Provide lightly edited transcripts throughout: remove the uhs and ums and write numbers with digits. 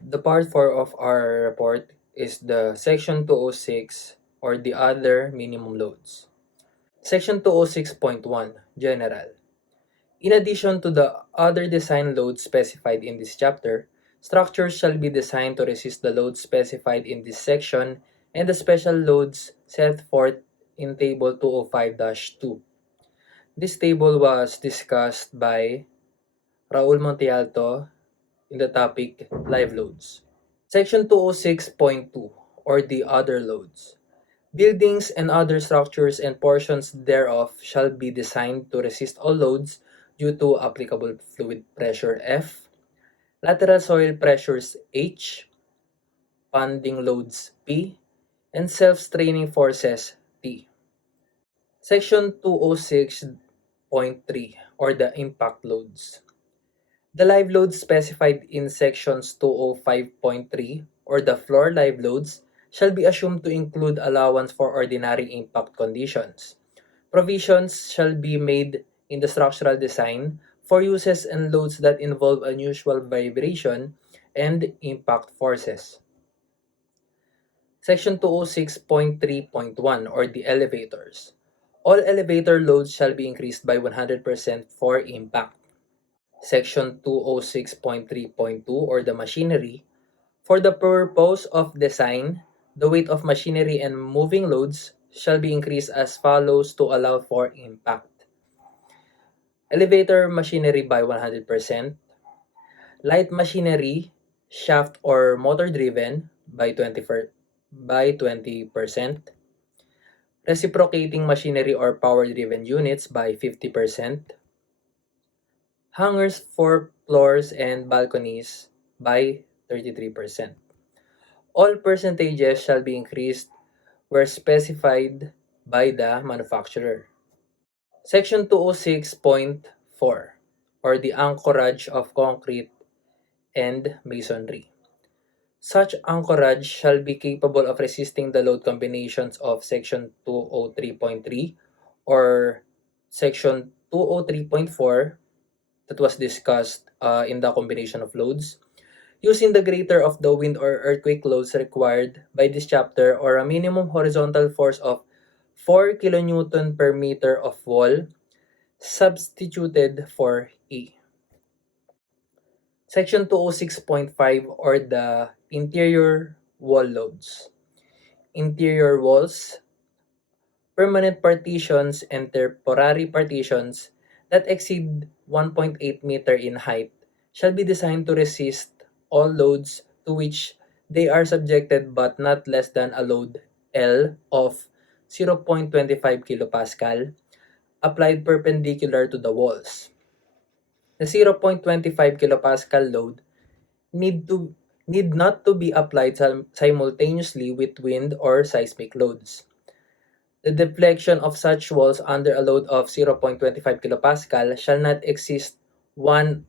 The part 4 of our report is the Section 206 or the other minimum loads. Section 206.1 General. In addition to the other design loads specified in this chapter, structures shall be designed to resist the loads specified in this section and the special loads set forth in Table 205-2. This table was discussed by Raul Montealto in the topic Live Loads. Section 206.2 or the other loads. Buildings and other structures and portions thereof shall be designed to resist all loads due to applicable fluid pressure F, lateral soil pressures H, ponding loads P, and self-straining forces T. Section 206.3 or the impact loads. The live loads specified in sections 205.3 or the floor live loads shall be assumed to include allowance for ordinary impact conditions. Provisions shall be made in the structural design for uses and loads that involve unusual vibration and impact forces. Section 206.3.1 or the elevators. All elevator loads shall be increased by 100% for impact. Section 206.3.2 or the machinery. For the purpose of design, the weight of machinery and moving loads shall be increased as follows to allow for impact. Elevator machinery by 100%, light machinery, shaft or motor driven by 20%, reciprocating machinery or power driven units by 50%, hangars for floors and balconies by 33%. All percentages shall be increased where specified by the manufacturer. Section 206.4 or the anchorage of concrete and masonry. Such anchorage shall be capable of resisting the load combinations of Section 203.3 or Section 203.4 that was discussed in the combination of loads, using the greater of the wind or earthquake loads required by this chapter or a minimum horizontal force of 4 kN per meter of wall substituted for E. Section 206.5 or the interior wall loads. Interior walls, permanent partitions, and temporary partitions that exceed 1.8 meter in height shall be designed to resist all loads to which they are subjected but not less than a load L of 0.25 kilopascal applied perpendicular to the walls. The 0.25 kilopascal load need not to be applied simultaneously with wind or seismic loads. The deflection of such walls under a load of 0.25 kilopascal shall not exceed 1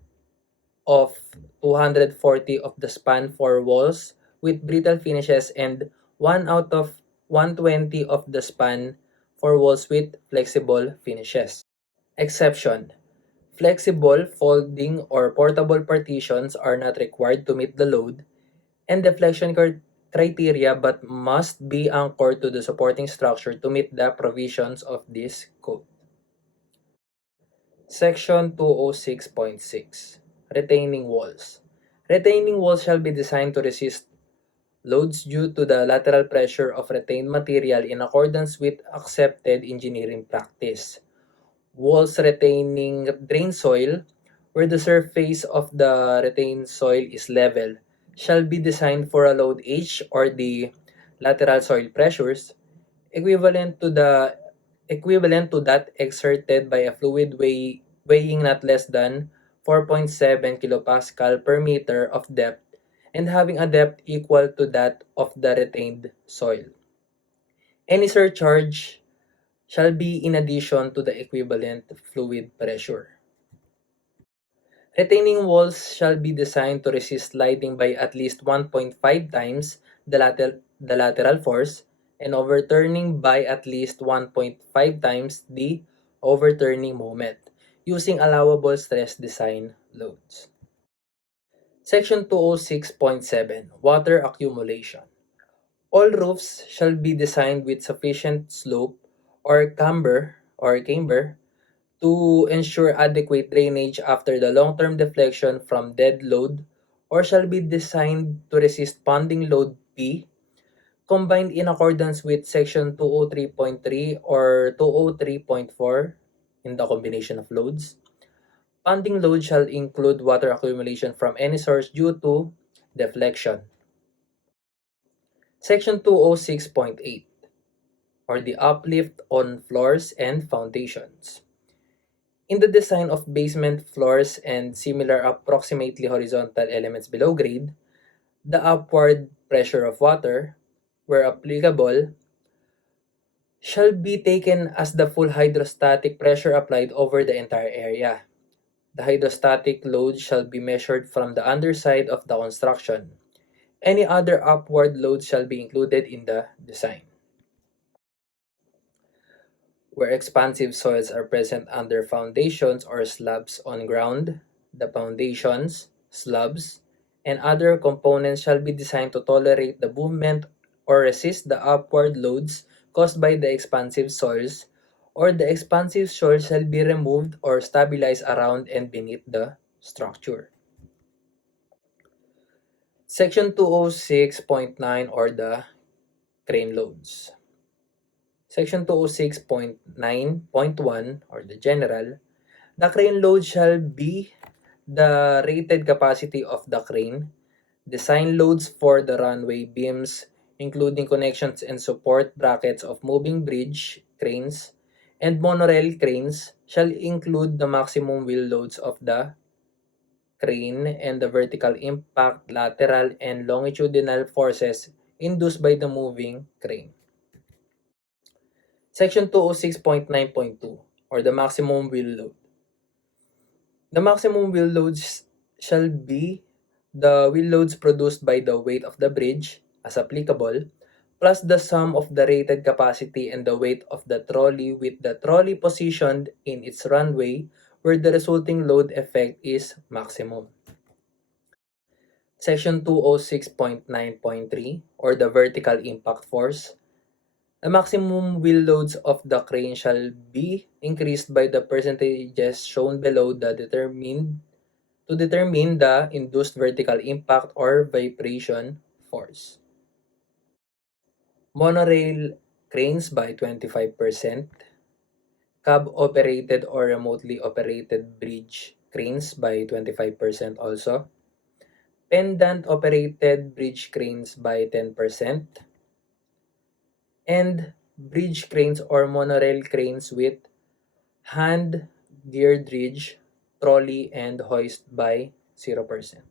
of 240 of the span for walls with brittle finishes and 1 out of 120 of the span for walls with flexible finishes. Exception: flexible, folding, or portable partitions are not required to meet the load and deflection criteria but must be anchored to the supporting structure to meet the provisions of this code. Section 206.6 Retaining walls. Retaining walls shall be designed to resist loads due to the lateral pressure of retained material in accordance with accepted engineering practice. Walls retaining drain soil, where the surface of the retained soil is level, shall be designed for a load H or the lateral soil pressures equivalent to that exerted by a fluid weighing not less than 4.7 kilopascal per meter of depth and having a depth equal to that of the retained soil. Any surcharge shall be in addition to the equivalent fluid pressure. Retaining walls shall be designed to resist sliding by at least 1.5 times the lateral force and overturning by at least 1.5 times the overturning moment using allowable stress design loads. Section 206.7 Water Accumulation. All roofs shall be designed with sufficient slope or camber to ensure adequate drainage after the long-term deflection from dead load, or shall be designed to resist ponding load P, combined in accordance with Section 203.3 or 203.4 in the combination of loads. Ponding load shall include water accumulation from any source due to deflection. Section 206.8 or the uplift on floors and foundations. In the design of basement floors and similar approximately horizontal elements below grade, the upward pressure of water, where applicable, shall be taken as the full hydrostatic pressure applied over the entire area. The hydrostatic load shall be measured from the underside of the construction. Any other upward load shall be included in the design. Where expansive soils are present under foundations or slabs on ground, the foundations, slabs, and other components shall be designed to tolerate the movement or resist the upward loads caused by the expansive soils, or the expansive soils shall be removed or stabilized around and beneath the structure. Section 206.9 or the crane loads. Section 206.9.1 or the general, the crane load shall be the rated capacity of the crane, design loads for the runway beams, including connections and support brackets of moving bridge cranes, and monorail cranes shall include the maximum wheel loads of the crane and the vertical impact, lateral, and longitudinal forces induced by the moving crane. Section 206.9.2 or the maximum wheel load. The maximum wheel loads shall be the wheel loads produced by the weight of the bridge, as applicable, plus the sum of the rated capacity and the weight of the trolley with the trolley positioned in its runway where the resulting load effect is maximum. Section 206.9.3 or the vertical impact force. The maximum wheel loads of the crane shall be increased by the percentages shown below to determine the induced vertical impact or vibration force. Monorail cranes by 25%, cab-operated or remotely operated bridge cranes by 25% also, pendant-operated bridge cranes by 10%, and bridge cranes or monorail cranes with hand geared ridge, trolley, and hoist by 0%.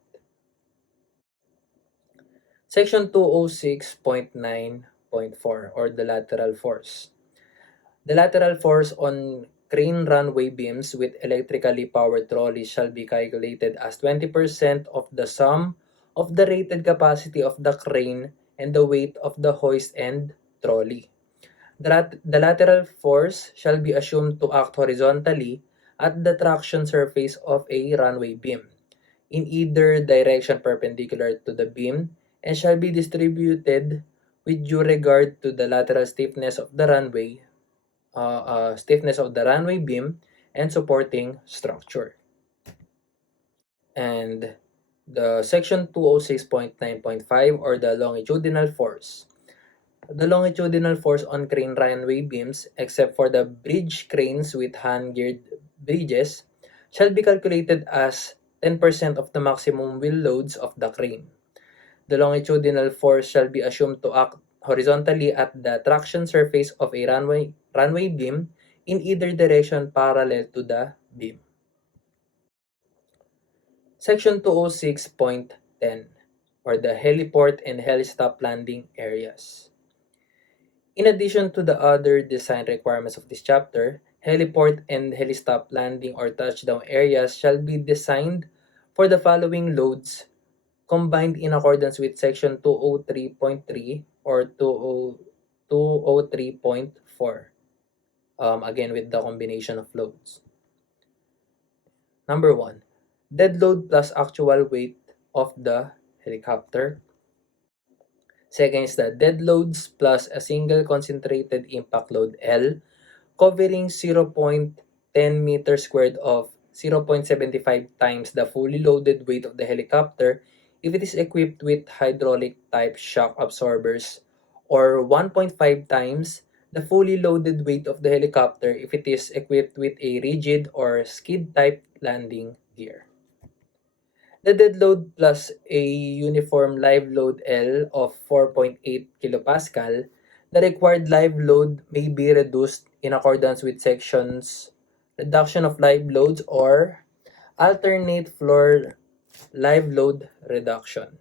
Section 206.9.4 or the lateral force. The lateral force on crane runway beams with electrically powered trolleys shall be calculated as 20% of the sum of the rated capacity of the crane and the weight of the hoist and trolley. The lateral force shall be assumed to act horizontally at the traction surface of a runway beam, in either direction perpendicular to the beam, and shall be distributed with due regard to the lateral stiffness of the runway beam and supporting structure. And the section 206.9.5 or the longitudinal force. The longitudinal force on crane runway beams, except for the bridge cranes with hand-geared bridges, shall be calculated as 10% of the maximum wheel loads of the crane. The longitudinal force shall be assumed to act horizontally at the traction surface of a runway beam in either direction parallel to the beam. Section 206.10 or the heliport and helistop landing areas. In addition to the other design requirements of this chapter, heliport and helistop landing or touchdown areas shall be designed for the following loads combined in accordance with Section 203.3 or 203.4, again with the combination of loads. Number 1, dead load plus actual weight of the helicopter. Second is the dead loads plus a single concentrated impact load L covering 0.10 meters squared of 0.75 times the fully loaded weight of the helicopter if it is equipped with hydraulic type shock absorbers, or 1.5 times the fully loaded weight of the helicopter if it is equipped with a rigid or skid type landing gear. The dead load plus a uniform live load L of 4.8 kilopascal, the required live load may be reduced in accordance with sections reduction of live loads or alternate floor live load reduction.